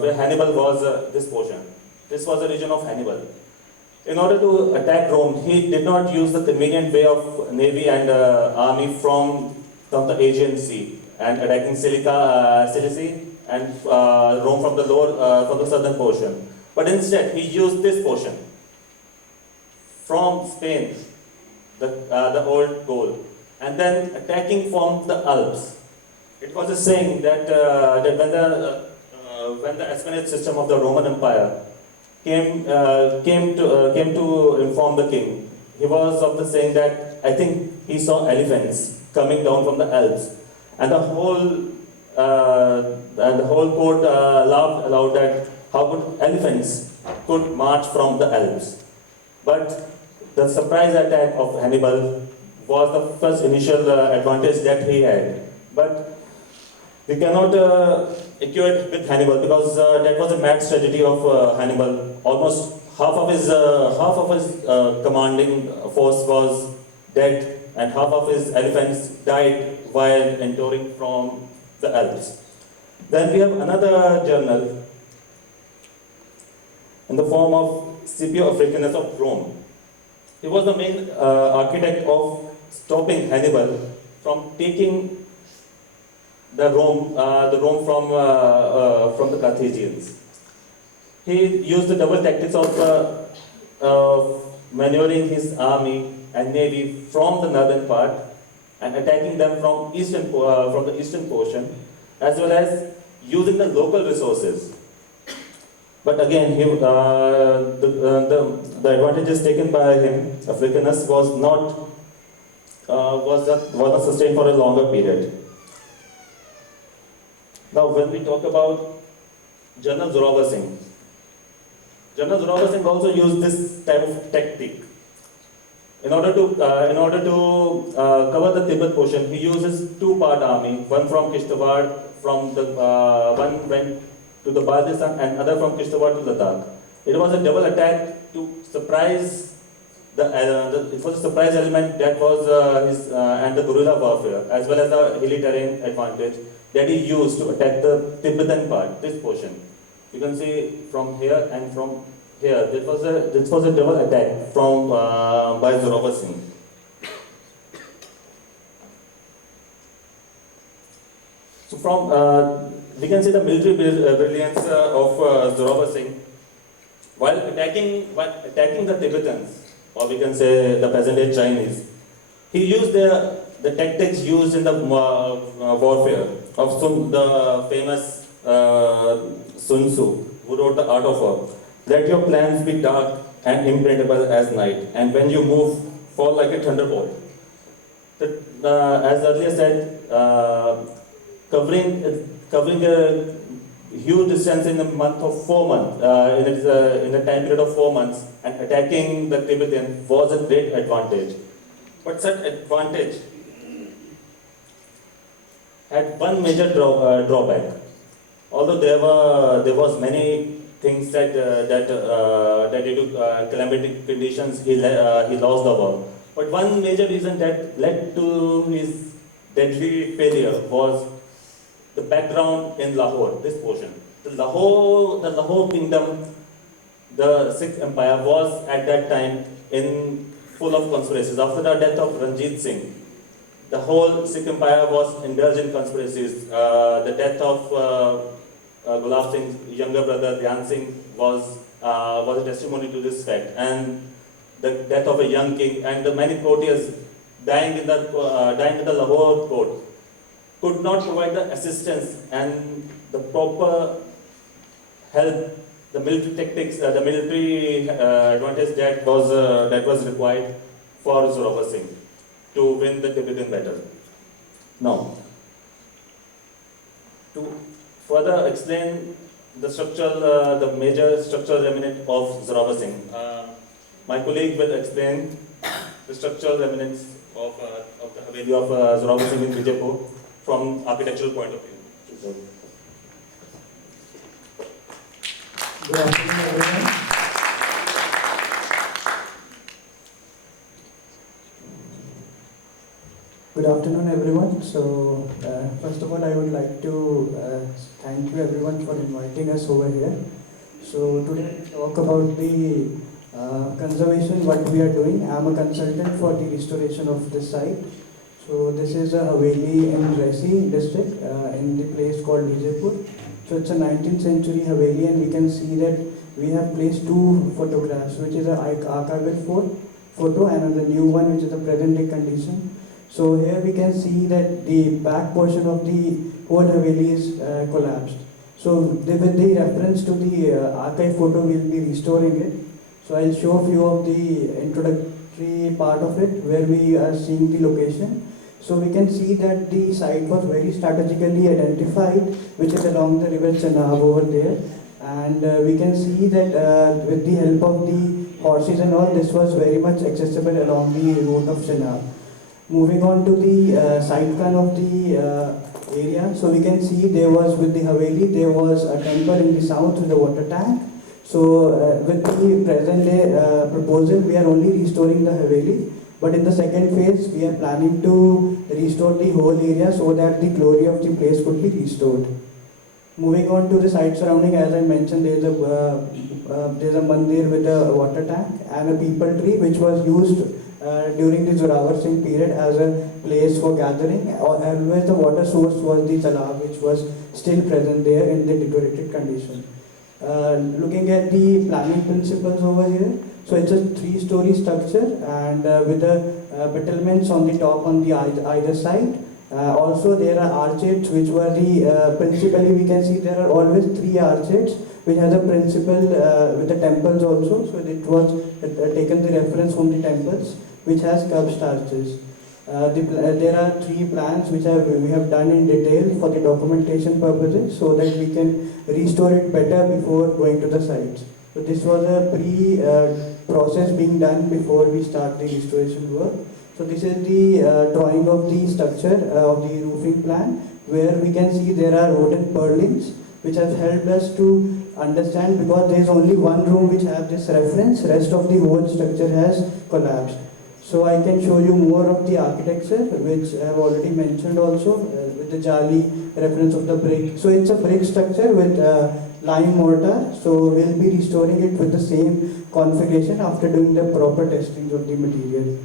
where Hannibal was this portion. This was the region of Hannibal. In order to attack Rome, he did not use the convenient way of navy and army from the Aegean Sea and attacking Cilicia and Rome from the from the southern portion. But instead, he used this portion from Spain, the old Gaul, and then attacking from the Alps. It was a saying that when the Ascanid system of the Roman Empire came to inform the king, he was of the saying that I think he saw elephants coming down from the Alps, and the whole court laughed aloud that how could elephants could march from the Alps. But the surprise attack of Hannibal was the first initial advantage that he had. But we cannot equate with Hannibal because that was a mad strategy of Hannibal. Almost half of his commanding force was dead, and half of his elephants died while entering from the Alps. Then we have another general in the form of Scipio Africanus of Rome. He was the main architect of stopping Hannibal from taking the Rome from the Carthaginians. He used the double tactics of maneuvering his army and navy from the northern part and attacking them from the eastern portion, as well as using the local resources. But again, the advantages taken by him, Africanus, was not sustained for a longer period. Now, when we talk about General Zorawar Singh, General Zorawar Singh also used this type of tactic. In order to cover the Tibet portion, he uses two-part army. One from Kishtawar, one went to the Baldistan, and other from Kishtawar to Ladakh. It was a double attack to surprise it was a surprise element that was and the guerrilla warfare, as well as the hilly terrain advantage that he used to attack the Tibetan part, this portion. You can see from here and from here. This was a double attack by Zorawar Singh. So we can see the military brilliance of Zorawar Singh while attacking the Tibetans, or we can say the peasant-age Chinese. He used the tactics used in the warfare of the famous Sun Tzu, who wrote The Art of War. Let your plans be dark and impenetrable as night, and when you move, fall like a thunderbolt. As earlier said, covering a huge distance in a month of 4 months, in a time period of 4 months, and attacking the Tibetan was a great advantage. But such advantage had one major drawback. Although there was many things that due to climatic conditions he lost the war. But one major reason that led to his deadly failure was the background in Lahore, this portion. The Lahore kingdom, the Sikh Empire, was at that time full of conspiracies. After the death of Ranjit Singh, the whole Sikh Empire was indulged in conspiracies. The death of Gulab Singh's younger brother, Dhyan Singh, was a testimony to this fact. And the death of a young king and the many courtiers dying in the Lahore court could not provide the assistance and the proper help, the military tactics, the military advantage that was required for Zorawar Singh to win the Tibetan battle. Now, to further explain the major structural remnant of Zorawar Singh, my colleague will explain the structural remnants of the Haveli of Zorawar Singh in Bijapur from architectural point of view. Good afternoon, everyone. Good afternoon, everyone. So, first of all, I would like to Thank you everyone for inviting us over here. So today we'll talk about the conservation, what we are doing. I'm a consultant for the restoration of this site. So this is a Haveli in Raisi district in the place called Vijaypur. So it's a 19th century Haveli, and we can see that we have placed two photographs, which is a archival photo and the new one, which is the present day condition. So here we can see that the back portion of the whole Haveli is collapsed. So with the reference to the archive photo, we'll be restoring it. So I'll show a few of the introductory part of it where we are seeing the location. So we can see that the site was very strategically identified, which is along the river Chenab over there. And we can see that with the help of the horses and all, this was very much accessible along the route of Chenab. Moving on to the side plan of the area, so we can see there was with the Haveli, there was a temple in the south with the water tank. So with the present day proposal, we are only restoring the Haveli, but in the second phase, we are planning to restore the whole area so that the glory of the place could be restored. Moving on to the site surrounding, as I mentioned, there's a mandir with a water tank and a peepal tree which was used during the Zorawar Singh period as a place for gathering. Always the water source was the talab, which was still present there in the deteriorated condition. Looking at the planning principles over here, so it's a 3-story structure and with the battlements on the top on the either side. Also there are arches which were the principally we can see there are always 3 arches which has a principal with the temples also. So it was taken the reference from the temples which has curved arches. There are 3 plans which we have done in detail for the documentation purposes so that we can restore it better before going to the sites. So this was a process being done before we start the restoration work. So this is the drawing of the structure of the roofing plan, where we can see there are wooden purlins which has helped us to understand, because there is only one room which have this reference, rest of the whole structure has collapsed. So I can show you more of the architecture which I have already mentioned also with the jali reference of the brick. So it's a brick structure with lime mortar. So we'll be restoring it with the same configuration after doing the proper testing of the material.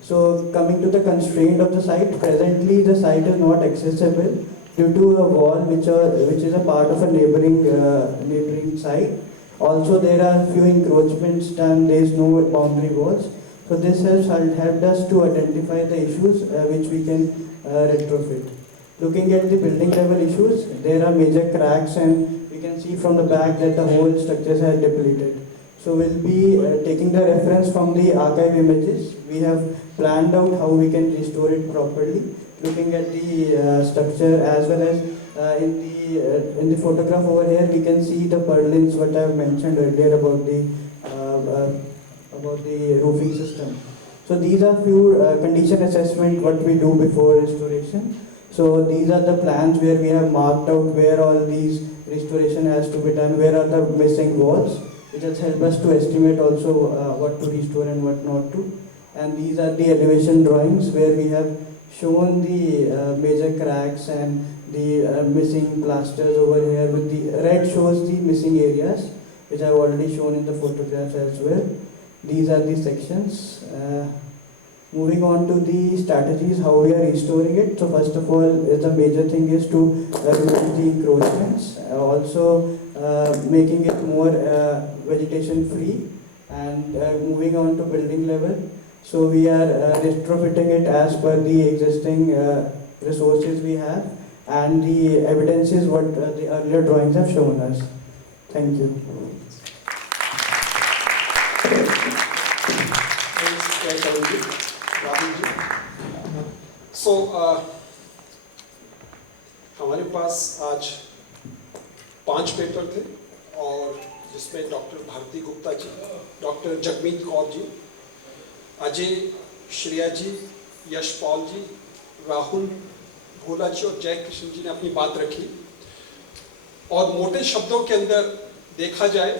So coming to the constraint of the site, presently the site is not accessible due to a wall which is a part of a neighboring site. Also there are few encroachments done, there is no boundary walls. So this has helped us to identify the issues which we can retrofit. Looking at the building level issues, there are major cracks and we can see from the back that the whole structures are depleted. So we'll be taking the reference from the archive images. We have planned out how we can restore it properly. Looking at the structure as well as in the photograph over here, we can see the purlins what I have mentioned earlier about the roofing system. So these are few condition assessment what we do before restoration. So these are the plans where we have marked out where all these restoration has to be done, where are the missing walls. It has helped us to estimate also what to restore and what not to. And these are the elevation drawings where we have shown the major cracks and the missing plasters over here. With the red shows the missing areas, which I have already shown in the photographs as well. These are the sections. Moving on to the strategies, how we are restoring it. So first of all, the major thing is to remove the encroachments. Also making it more vegetation free, and moving on to building level. So we are retrofitting it as per the existing resources we have and the evidences what the earlier drawings have shown us. Thank you. So हमारे पास आज 5 paper थे और जिसमें doctor Bharti Gupta ji, doctor Jagmeet Kaur ji, Ajay Shreya जी, यशपाल जी, राहुल भोला जी और जय कृष्ण जी ने अपनी बात रखी। और मोटे शब्दों के अंदर देखा जाए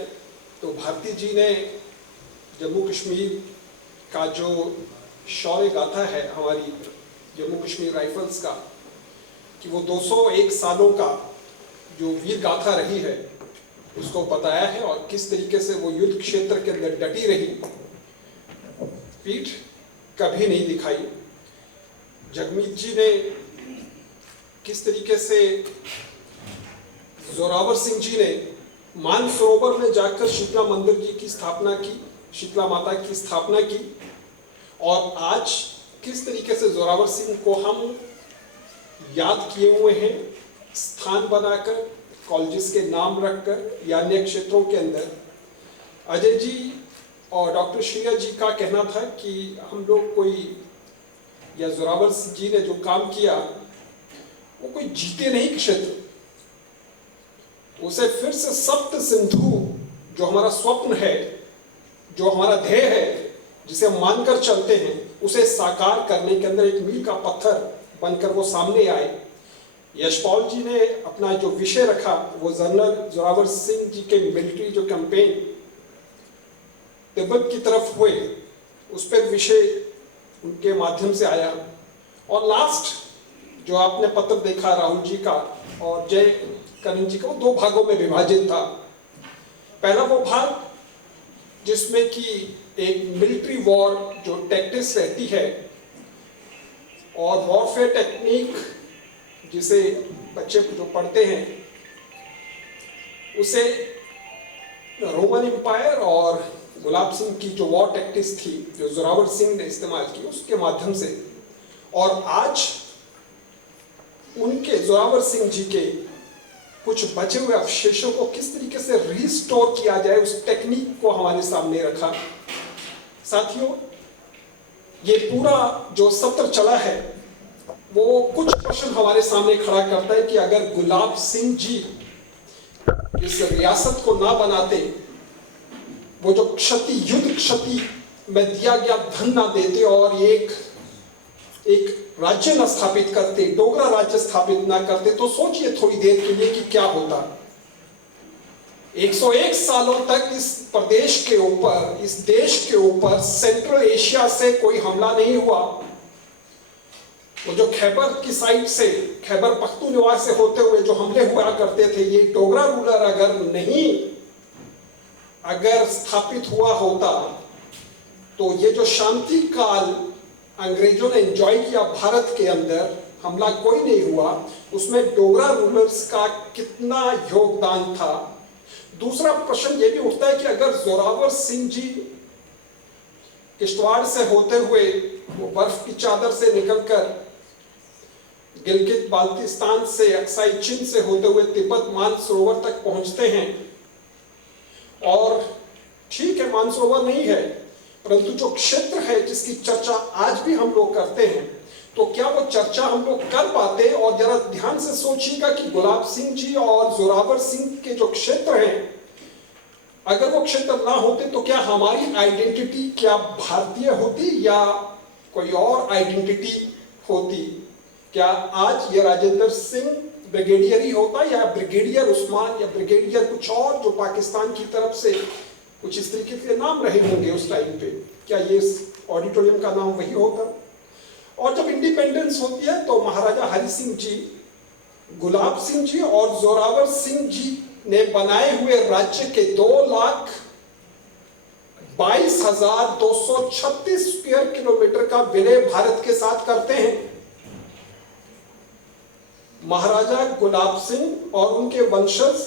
तो भारती जी ने जम्मू कश्मीर का जो शौर्य गाथा है हमारी जम्मू कश्मीर राइफल्स का, कि वो 201 सालों का जो वीर गाथा रही है उसको बताया है और किस तरीके से वो युद्ध क्षेत्र के अंदर डटी रही, पीठ कभी नहीं दिखाई। जगमीत जी ने किस तरीके से, जोरावर सिंह जी ने मानसरोवर में जाकर शीतला मंदिर जी की स्थापना की, शीतला माता की स्थापना की, और आज किस तरीके से जोरावर सिंह को हम याद किए हुए हैं, स्थान बनाकर, कॉलेजेस के नाम रखकर या अन्य क्षेत्रों के अंदर। अजय जी और डॉक्टर श्रेया जी का कहना था कि हम लोग कोई, या जोरावर सिंह जी ने जो काम किया वो कोई जीते नहीं क्षेत्र, उसे फिर से सप्त सिंधु जो हमारा स्वप्न है, जो हमारा ध्येय है, जिसे हम मानकर चलते हैं, उसे साकार करने के अंदर एक मील का पत्थर बनकर वो सामने आए। यशपाल जी ने अपना जो विषय रखा वो जनरल जोरावर सिंह जी के मिलिट्री जो कैंपेन तिब्बत की तरफ हुए, उस पर विषय उनके माध्यम से आया। और लास्ट जो आपने पत्र देखा राहुल जी का और जय करण जी का, वो 2 भागों में विभाजित था। पहला वो भाग जिसमें कि एक मिलिट्री वॉर जो टैक्टिक्स रहती है और वॉरफेयर टेक्निक जिसे बच्चे जो पढ़ते हैं, उसे रोमन एम्पायर और गुलाब सिंह की जो वॉर टैक्टिक्स थी जो जोरावर सिंह ने इस्तेमाल की, उसके माध्यम से, और आज उनके जोरावर सिंह जी के कुछ बचे हुए अवशेषों को किस तरीके से रिस्टोर किया जाए, उस टेक्निक को हमारे सामने रखा। साथियों, ये पूरा जो सत्र चला है वो कुछ प्रश्न हमारे सामने खड़ा करता है कि अगर गुलाब सिंह जी इस रियासत को ना बनाते, वो जो क्षति, युद्ध क्षति में दिया गया धन ना देते और एक राज्य न स्थापित करते, डोगरा राज्य स्थापित ना करते, तो सोचिए थोड़ी देर के लिए कि क्या होता। 101 सालों तक इस प्रदेश के ऊपर, इस देश के ऊपर सेंट्रल एशिया से कोई हमला नहीं हुआ। वो जो खैबर की साइड से, खैबर पख्तूनख्वा से होते हुए जो हमले हुआ करते थे, ये डोगरा रूलर अगर स्थापित हुआ होता, तो ये जो शांति काल अंग्रेजों ने एंजॉय किया भारत के अंदर, हमला कोई नहीं हुआ, उसमें डोगरा रूलर्स का कितना योगदान था। दूसरा प्रश्न ये भी उठता है कि अगर जोरावर सिंह जी किश्तवाड़ से होते हुए वो बर्फ की चादर से निकलकर गिलगित बाल्टिस्तान से, अक्साई चीन से होते हुए तिब्बत मानसरोवर तक पहुंचते हैं, और ठीक है मानसरोवर नहीं है, परंतु जो क्षेत्र है जिसकी चर्चा आज भी हम लोग करते हैं, तो क्या वो चर्चा हम लोग कर पाते? और जरा ध्यान से सोचिएगा कि गुलाब सिंह जी और जोरावर सिंह के जो क्षेत्र हैं, अगर वो क्षेत्र ना होते तो क्या हमारी आइडेंटिटी क्या भारतीय होती या कोई और आइडेंटिटी होती? क्या आज ये राजेंद्र सिंह ब्रिगेडियर ही होता, या ब्रिगेडियर उस्मान, या ब्रिगेडियर कुछ और जो पाकिस्तान की तरफ से कुछ इस तरीके के नाम रहे होंगे उस टाइम पे? क्या ये ऑडिटोरियम का नाम वही होगा? और जब इंडिपेंडेंस होती है तो महाराजा हरि सिंह जी, गुलाब सिंह जी और जोरावर सिंह जी ने बनाए हुए राज्य के 2,22,236 स्क्वायर किलोमीटर का विलय भारत के साथ करते हैं। महाराजा गुलाब सिंह और उनके वंशज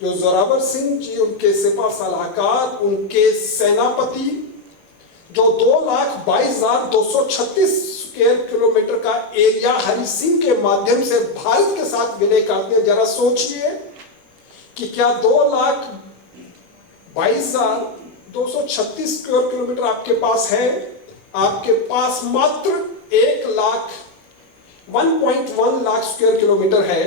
जो जोरावर सिंह जी, उनके सिपा सलाहकार, उनके सेनापति, जो 2,22,236 स्क्वायर किलोमीटर का एरिया हरि सिंह के माध्यम से भारत के साथ विलय करते हैं। जरा सोचिए कि क्या 2,22,236 स्क्वायर किलोमीटर आपके पास है? आपके पास मात्र 1.1 लाख स्क्वायर किलोमीटर है।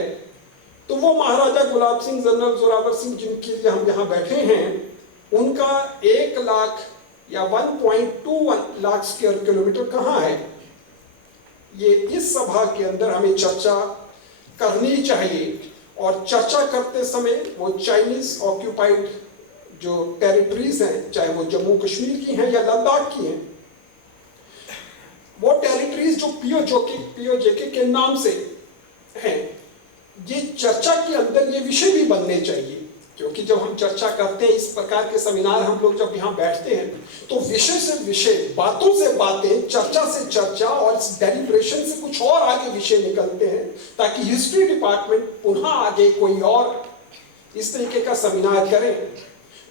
तो वो महाराजा गुलाब सिंह, जनरल जोरावर सिंह जिनके लिए हम यहाँ बैठे हैं, उनका 1 लाख या 1.21 लाख स्क्वायर किलोमीटर कहाँ है? ये इस सभा के अंदर हमें चर्चा करनी चाहिए, और चर्चा करते समय वो चाइनीज ऑक्यूपाइड जो टेरिटरीज हैं, चाहे वो जम्मू कश्मीर की हैं या लद्दाख की हैं, वो टेरिटरीज जो पीओजेके के नाम से हैं, ये चर्चा के अंदर ये विषय भी बनने चाहिए, क्योंकि जब हम चर्चा करते हैं इस प्रकार के सेमिनार, हम लोग जब यहाँ बैठते हैं तो विषय से विषय, बातों से बातें, चर्चा से चर्चा और इस डेलिब्रेशन से कुछ और आगे विषय निकलते हैं, ताकि हिस्ट्री डिपार्टमेंट पुनः आगे कोई और इस तरीके का सेमिनार करे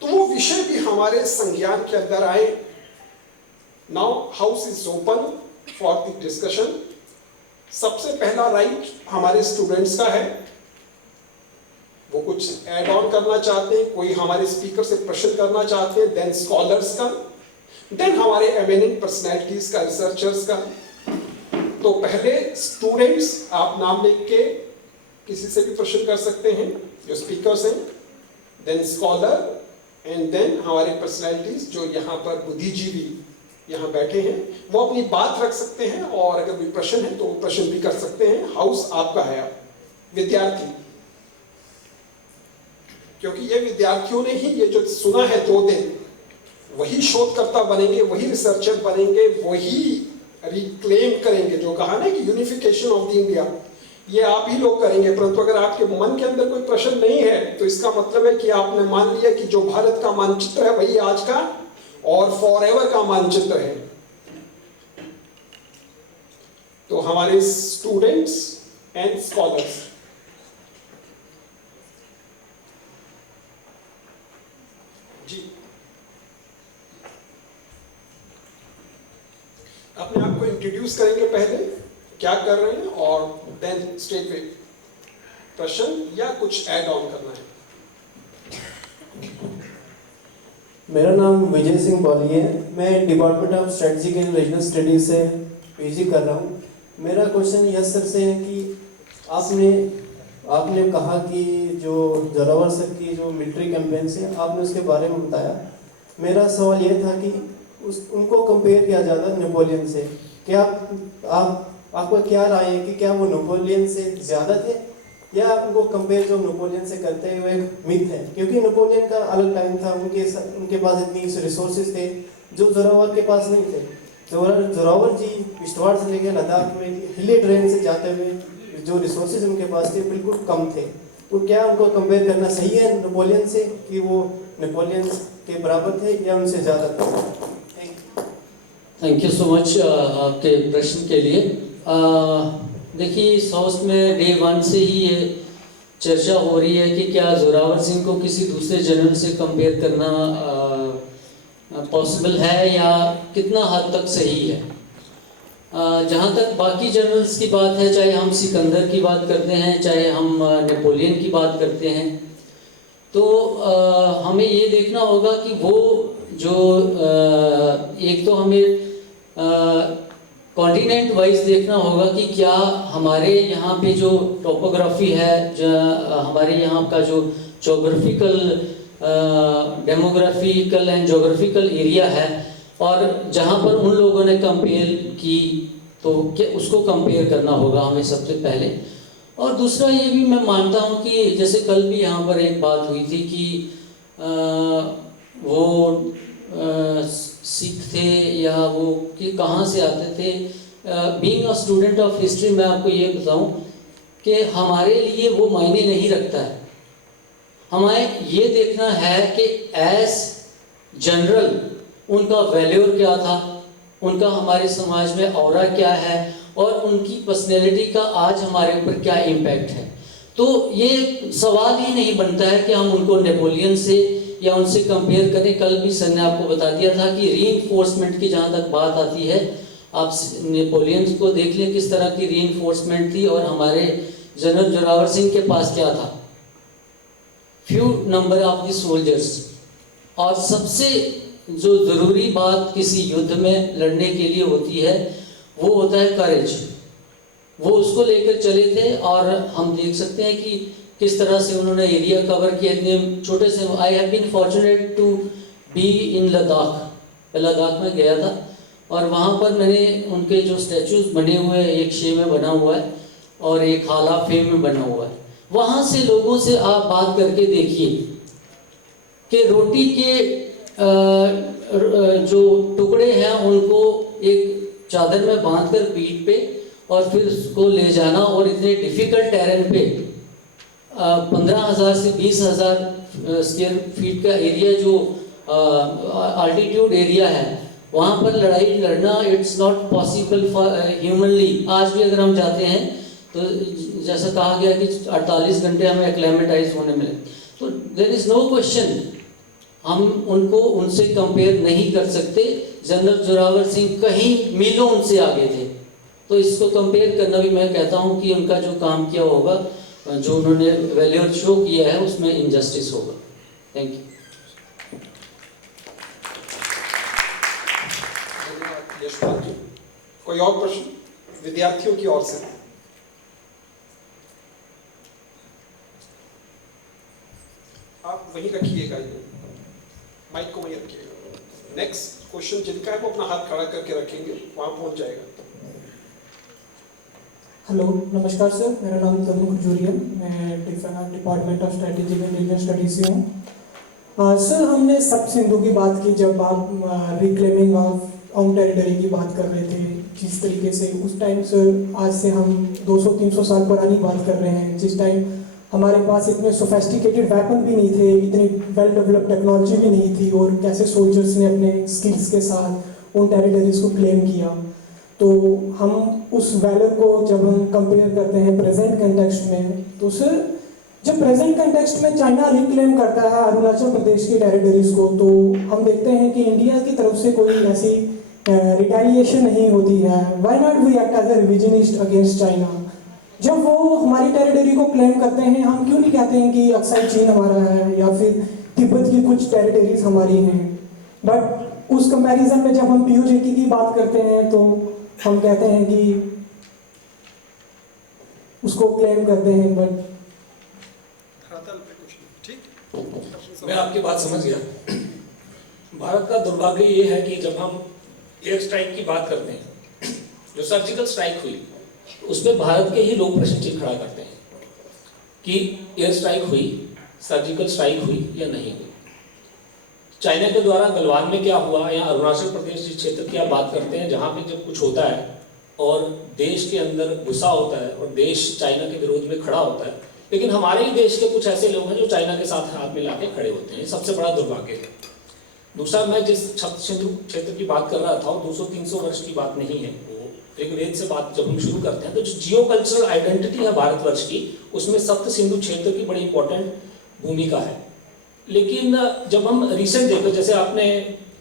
तो वो विषय भी हमारे संज्ञान के अंदर आए। Now house is open for the discussion. सबसे पहला राइट हमारे स्टूडेंट्स का है, वो कुछ ऐड ऑन करना चाहते हैं, कोई हमारे स्पीकर से प्रश्न करना चाहते हैं, देन स्कॉलर्स का, देन हमारे एमिनेंट पर्सनैलिटीज का, रिसर्चर्स का। तो पहले स्टूडेंट्स, आप नाम लिख के किसी से भी प्रश्न कर सकते हैं जो स्पीकर्स हैं, देन स्कॉलर एंड देन हमारे पर्सनैलिटीज जो यहाँ पर बुद्धिजीवी यहाँ बैठे हैं, वो अपनी बात रख सकते हैं और अगर कोई प्रश्न है तो वो प्रश्न भी कर सकते हैं। हाउस आपका है। विद्यार्थी, क्योंकि ये विद्यार्थियों ने ही ये जो सुना है 2 दिन, वही शोधकर्ता बनेंगे, वही रिसर्चर बनेंगे, वही रिक्लेम करेंगे। जो कहा ना कि यूनिफिकेशन ऑफ द इंडिया, ये आप ही लोग करेंगे। परंतु अगर आपके मन के अंदर कोई प्रश्न नहीं है तो इसका मतलब है कि आपने मान लिया कि जो भारत का मानचित्र है वही आज का और फॉरएवर का मानचित्र है। तो हमारे स्टूडेंट्स एंड स्कॉलर्स, जी अपने आप को इंट्रोड्यूस करेंगे, पहले क्या कर रहे हैं और देन स्टेट पे प्रश्न या कुछ ऐड ऑन करना है। मेरा नाम विजय सिंह बॉली है। मैं department of strategic and regional studies से पीजी कर रहा हूँ। मेरा क्वेश्चन यह सर से है कि आपने कहा कि जो जोरावर सर की जो मिलिट्री कैंपेन्स है आपने उसके बारे में बताया। मेरा सवाल यह था कि उनको कंपेयर किया जाता नेपोलियन से, क्या आपको क्या राय है कि क्या वो नेपोलियन से ज़्यादा थे या उनको कंपेयर जो नेपोलियन से करते हैं वो एक मिथ है? क्योंकि नेपोलियन का अलग टाइम था, उनके पास इतनी रिसोर्सेज थे जो जोरावर के पास नहीं थे। जोरावर जी किश्तवाड़ से लेकर लद्दाख में हिली ट्रेन से जाते हुए जो रिसोर्सेज उनके पास थे बिल्कुल कम थे। तो क्या उनको कंपेयर करना सही है नेपोलियन से कि वो नेपोलियन के बराबर थे या उनसे ज़्यादा थे? थैंक यू सो मच आपके प्रश्न के लिए। देखिए, इस हाउस में डे 1 से ही ये चर्चा हो रही है कि क्या जोरावर सिंह को किसी दूसरे जनरल से कंपेयर करना पॉसिबल है या कितना हद तक सही है। जहाँ तक बाकी जनरल्स की बात है, चाहे हम सिकंदर की बात करते हैं, चाहे हम नेपोलियन की बात करते हैं, तो हमें ये देखना होगा कि वो जो एक तो हमें कॉन्टिनेंट वाइज देखना होगा कि क्या हमारे यहाँ पे जो टोपोग्राफी है, जो हमारे यहाँ का जो जोग्राफिकल डेमोग्राफिकल एंड जोग्राफिकल एरिया है, और जहाँ पर उन लोगों ने कंपेयर की तो क्या उसको कंपेयर करना होगा हमें सबसे पहले। और दूसरा ये भी मैं मानता हूँ कि जैसे कल भी यहाँ पर एक बात हुई थी कि वो सिख थे या वो कि कहाँ से आते थे। Being a student of history मैं आपको ये बताऊँ कि हमारे लिए वो मायने नहीं रखता है। हमें ये देखना है कि एज जनरल उनका वैल्यूर क्या था, उनका हमारे समाज में ऑरा क्या है और उनकी पर्सनैलिटी का आज हमारे ऊपर क्या इम्पैक्ट है। तो ये सवाल ही नहीं बनता है कि हम उनको नेपोलियन से या उनसे कंपेयर करें। कल भी सर ने आपको बता दिया था कि रीइंफोर्समेंट की जहाँ तक बात आती है, आप नेपोलियन को देख लें किस तरह की रीइंफोर्समेंट थी और हमारे जनरल जोरावर सिंह के पास क्या था, few number of the soldiers. और सबसे जो ज़रूरी बात किसी युद्ध में लड़ने के लिए होती है वो होता है करेज। वो उसको लेकर चले थे और हम देख सकते हैं कि किस तरह से उन्होंने एरिया कवर किया इतने छोटे से। I have been fortunate to be in Ladakh. Ladakh में गया था और वहाँ पर मैंने उनके जो स्टैचूज बने हुए हैं, एक शे में बना हुआ है और एक हाला फेम में बना हुआ है। वहाँ से लोगों से आप बात करके देखिए कि रोटी के जो टुकड़े हैं उनको एक चादर में बांधकर पीठ पे और फिर उसको ले जाना और इतने डिफिकल्ट टेरेन पे 15,000 से 20,000 स्क्वायर फीट का एरिया जो अल्टीट्यूड एरिया है, वहाँ पर लड़ाई लड़ना it's not possible for humanly. आज भी अगर हम जाते हैं तो जैसा कहा गया कि 48 घंटे हमें एक्लेमेटाइज होने मिले, तो देयर इज़ नो क्वेश्चन, हम उनको उनसे कंपेयर नहीं कर सकते। जनरल जोरावर सिंह कहीं मीलों उनसे आगे थे, तो इसको कंपेयर करना भी मैं कहता हूँ कि उनका जो काम किया होगा, जो उन्होंने वैल्यूर शो किया है, उसमें इनजस्टिस होगा। Thank you. धन्यवाद यशपाल जी। कोई और प्रश्न विद्यार्थियों की ओर से? आप वहीं रखिएगा, ये माइक को वहीं रखिएगा। नेक्स्ट क्वेश्चन जिनका है वो अपना हाथ खड़ा करके रखेंगे, वहां पहुंच जाएगा। हेलो, नमस्कार सर, मेरा नाम तरुण खजूरिया, मैं department of strategic and region studies से हूँ। सर, हमने सब सिंधु की बात की जब आप रिक्लेमिंग ऑफ ऑन टेरिटरी की बात कर रहे थे, जिस तरीके से उस टाइम से आज से हम 200-300 साल पुरानी बात कर रहे हैं, जिस टाइम हमारे पास इतने सोफेस्टिकेटेड वेपन भी नहीं थे, इतनी वेल डेवलप्ड टेक्नोलॉजी भी नहीं थी, और कैसे सोल्जर्स ने अपने स्किल्स के साथ उन टेरिटरीज को क्लेम किया। तो हम उस वैल्यूर को जब हम कंपेयर करते हैं प्रेजेंट कंटेक्स्ट में, तो सर जब प्रेजेंट कंटेक्स्ट में चाइना रिक्लेम करता है अरुणाचल प्रदेश की टेरिटरीज को, तो हम देखते हैं कि इंडिया की तरफ से कोई ऐसी रिटेलिएशन नहीं होती है। Why not we act as a revisionist against China? जब वो हमारी टेरिटरी को क्लेम करते हैं, हम क्यों नहीं कहते हैं कि अक्साई चीन हमारा है या फिर तिब्बत की कुछ टेरिटरीज हमारी हैं? बट उस कंपैरिजन में जब हम POJT की बात करते हैं तो हम कहते हैं कि उसको क्लेम करते हैं, बट मैं आपकी बात समझ गया। भारत का दुर्भाग्य ये है कि जब हम एयर स्ट्राइक की बात करते हैं, जो सर्जिकल स्ट्राइक हुई, उसमें भारत के ही लोग प्रश्न चिन्ह खड़ा करते हैं कि एयर स्ट्राइक हुई, सर्जिकल स्ट्राइक हुई या नहीं हुई। चाइना के द्वारा गलवान में क्या हुआ, या अरुणाचल प्रदेश जिस क्षेत्र की आप बात करते हैं, जहाँ पे जब कुछ होता है और देश के अंदर गुस्सा होता है और देश चाइना के विरोध में खड़ा होता है, लेकिन हमारे ही देश के कुछ ऐसे लोग हैं जो चाइना के साथ हाथ मिला के खड़े होते हैं। ये सबसे बड़ा दुर्भाग्य है। दूसरा, मैं जिस सिंधु क्षेत्र की बात कर रहा था, 200-300 वर्ष की बात नहीं है। वो ऋग्वेद से बात जब हम शुरू करते हैं, तो जो जियो कल्चरल आइडेंटिटी है भारतवर्ष की, उसमें सप्त सिंधु क्षेत्र की बड़ी इंपॉर्टेंट भूमिका है। लेकिन जब हम रिसेंट देखो, जैसे आपने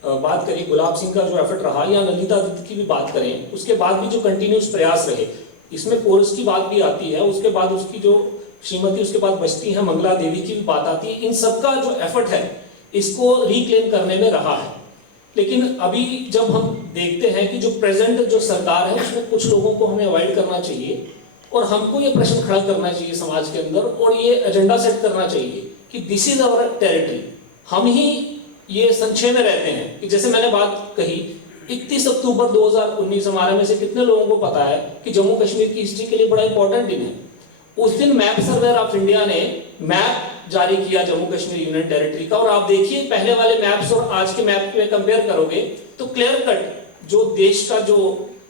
बात करी गुलाब सिंह का जो एफर्ट रहा, या ललिता दत्त की भी बात करें, उसके बाद भी जो कंटिन्यूस प्रयास रहे, इसमें पोरस की बात भी आती है, उसके बाद उसकी जो श्रीमती उसके बाद बचती है, मंगला देवी की भी बात आती है। इन सबका जो एफर्ट है, इसको रिक्लेम करने में रहा है। लेकिन अभी जब हम देखते हैं कि जो प्रेजेंट जो सरकार है, उसमें कुछ लोगों को हमें अवॉइड करना चाहिए, और हमको ये प्रश्न खड़ा करना चाहिए समाज के अंदर, और ये एजेंडा सेट करना चाहिए कि दिस इज आवर टेरिटरी। हम ही ये संशय में रहते हैं कि जैसे मैंने बात कही, 31 अक्टूबर 2019 हमारे में से कितने लोगों को पता है कि जम्मू कश्मीर की हिस्ट्री के लिए बड़ा इंपॉर्टेंट दिन है। उस दिन मैप सर्वेयर ऑफ इंडिया ने मैप जारी किया जम्मू कश्मीर यूनियन टेरिटरी का, और आप देखिए पहले वाले मैप्स और आज के मैप में कंपेयर करोगे तो क्लियर कट जो देश का जो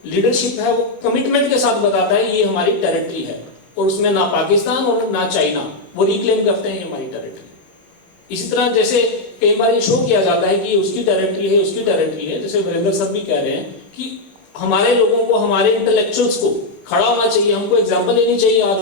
लीडरशिप है वो कमिटमेंट के साथ बताता है ये हमारी टेरिटरी है, और उसमें ना पाकिस्तान और ना चाइना वो रिक्लेम करते हैं ये हमारी टेरिटरी। इसी तरह जैसे कई बार ये शो किया जाता है कि ये उसकी टेरिटरी है, उसकी टेरिटरी है, जैसे वीरेंद्र सर भी कह रहे हैं कि हमारे लोगों को, हमारे इंटेलेक्चुअल्स को खड़ा होना चाहिए, हमको एग्जाम्पल लेनी चाहिए।